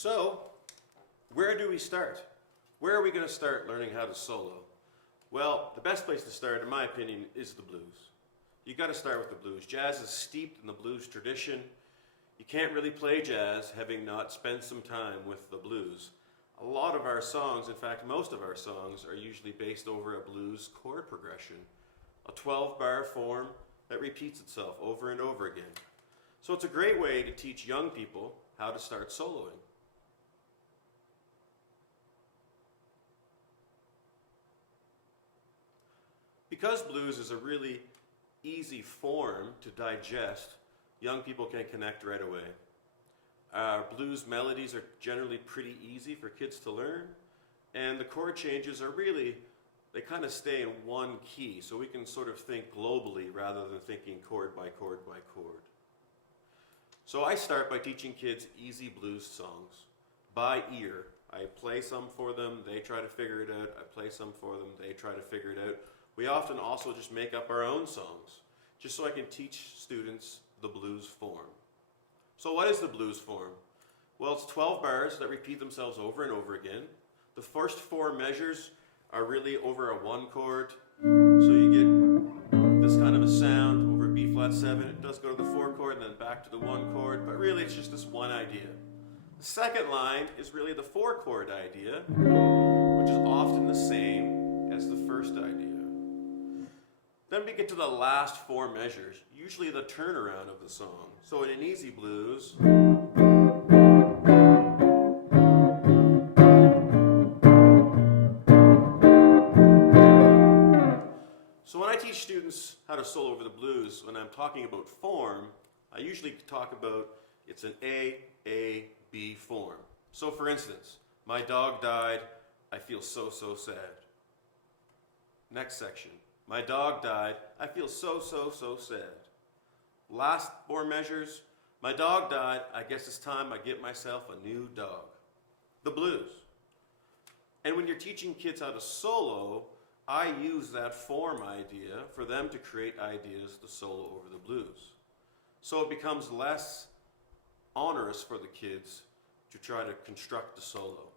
So, where do we start? Where are we going to start learning how to solo? Well, the best place to start, in my opinion, is the blues. You got to start with the blues. Jazz is steeped in the blues tradition. You can't really play jazz having not spent some time with the blues. A lot of our songs, in fact, most of our songs, are usually based over a blues chord progression, a 12-bar form that repeats itself over and over again. So it's a great way to teach young people how to start soloing. Because blues is a really easy form to digest, young people can connect right away. Blues melodies are generally pretty easy for kids to learn, and the chord changes are really, they kind of stay in one key, so we can sort of think globally rather than thinking chord by chord by chord. So I start by teaching kids easy blues songs by ear. I play some for them, they try to figure it out. I play some for them, they try to figure it out. We often also just make up our own songs, just so I can teach students the blues form. So what is the blues form? Well, it's 12 bars that repeat themselves over and over again. The first four measures are really over a one chord, so you get this kind of a sound over B flat 7. It does go to the 4 chord and then back to the 1 chord, but really it's just this one idea. The second line is really the 4 chord idea, which is often the same as the first idea. Then we get to the last 4 measures, usually the turnaround of the song. So in an easy blues, so when I teach students how to solo over the blues, when I'm talking about form, I usually talk about it's an A-B form. So for instance, my dog died, I feel so sad. Next section. My dog died. I feel so sad. Last 4 measures. My dog died. I guess it's time I get myself a new dog. The blues. And when you're teaching kids how to solo, I use that form idea for them to create ideas to solo over the blues. So it becomes less onerous for the kids to try to construct the solo.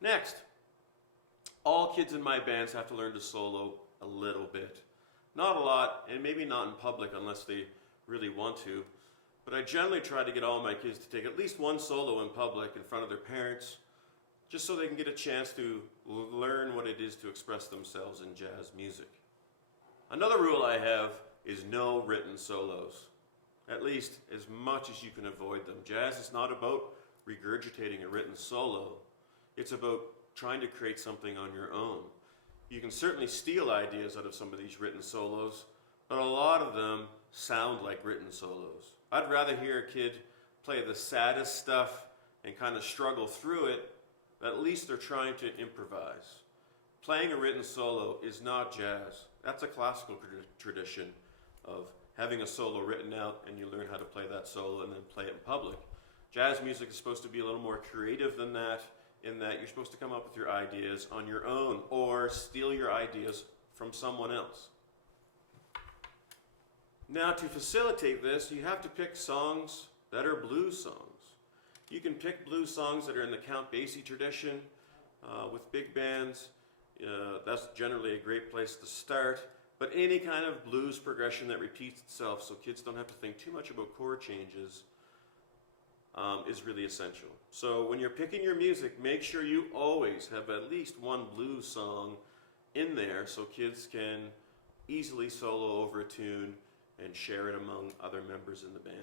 Next. All kids in my bands have to learn to solo a little bit. Not a lot, and maybe not in public unless they really want to, but I generally try to get all my kids to take at least one solo in public in front of their parents, just so they can get a chance to learn what it is to express themselves in jazz music. Another rule I have is no written solos, at least as much as you can avoid them. Jazz is not about regurgitating a written solo, it's about trying to create something on your own. You can certainly steal ideas out of some of these written solos, but a lot of them sound like written solos. I'd rather hear a kid play the saddest stuff and kind of struggle through it, but at least they're trying to improvise. Playing a written solo is not jazz. That's a classical tradition of having a solo written out and you learn how to play that solo and then play it in public. Jazz music is supposed to be a little more creative than that, in that you're supposed to come up with your ideas on your own or steal your ideas from someone else. Now, to facilitate this, you have to pick songs that are blues songs. You can pick blues songs that are in the Count Basie tradition with big bands. That's generally a great place to start. But any kind of blues progression that repeats itself so kids don't have to think too much about chord changes is really essential. So when you're picking your music, make sure you always have at least one blues song in there so kids can easily solo over a tune and share it among other members in the band.